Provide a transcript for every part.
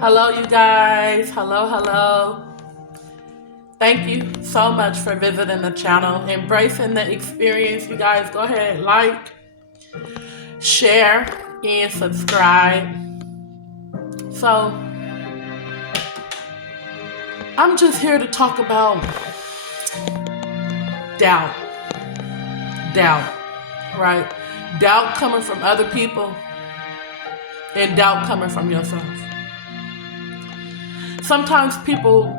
Hello, you guys. Hello, hello. Thank you so much for visiting the channel, embracing the experience. You guys, go ahead, like, share, and subscribe. So, I'm just here to talk about doubt. Doubt, right? Doubt coming from other people and doubt coming from yourself. Sometimes people,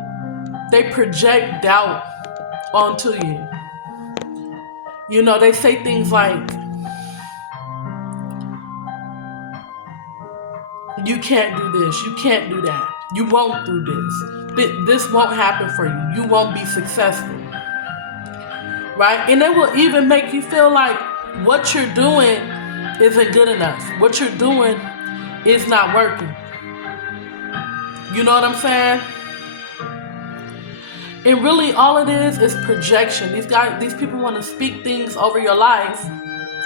they project doubt onto you. You know, they say things like, you can't do this, you can't do that, you won't do this won't happen for you, you won't be successful, right? And it will even make you feel like what you're doing isn't good enough. What you're doing is not working. You know what I'm saying? And really all it is projection. These people want to speak things over your life,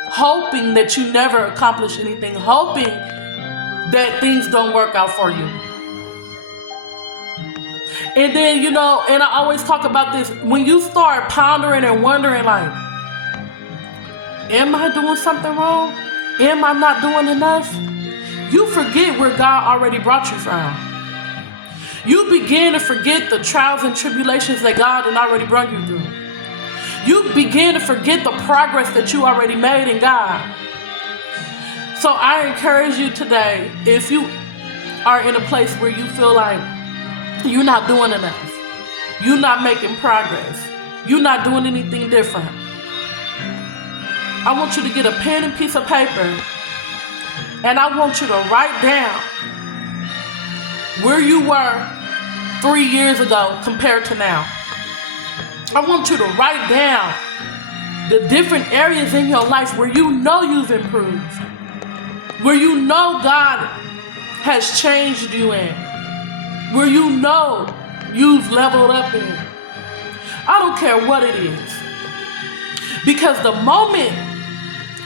hoping that you never accomplish anything, hoping that things don't work out for you. And then, you know, and I always talk about this, when you start pondering and wondering like, am I doing something wrong? Am I not doing enough? You forget where God already brought you from. You begin to forget the trials and tribulations that God had already brought you through. You begin to forget the progress that you already made in God. So I encourage you today, if you are in a place where you feel like you're not doing enough, you're not making progress, you're not doing anything different, I want you to get a pen and piece of paper, and I want you to write down where you were 3 years ago compared to now. I want you to write down the different areas in your life where you know you've improved, where you know God has changed you in, where you know you've leveled up in. I don't care what it is. Because the moment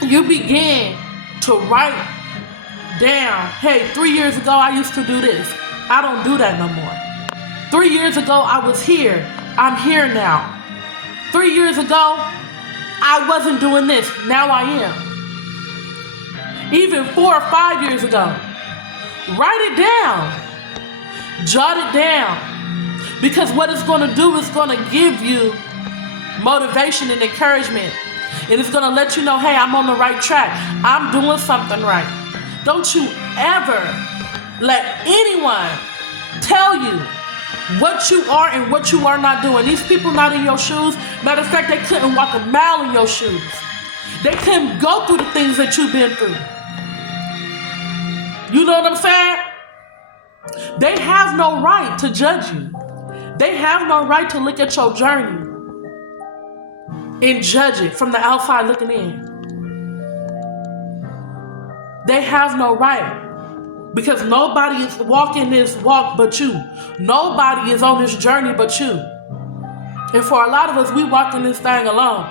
you begin to write down, hey, 3 years ago I used to do this, I don't do that no more. 3 years ago I was here, I'm here now. 3 years ago I wasn't doing this, now I am. Even 4 or 5 years ago, write it down, jot it down, because what it's going to do is going to give you motivation and encouragement, and it's going to let you know, hey, I'm on the right track, I'm doing something right. Don't you ever let anyone tell you what you are and what you are not doing. These people not in your shoes. Matter of fact, they couldn't walk a mile in your shoes. They couldn't go through the things that you've been through. You know what I'm saying? They have no right to judge you. They have no right to look at your journey and judge it from the outside looking in. They have no right. Because nobody is walking this walk but you. Nobody is on this journey but you. And for a lot of us, we walking this thing alone.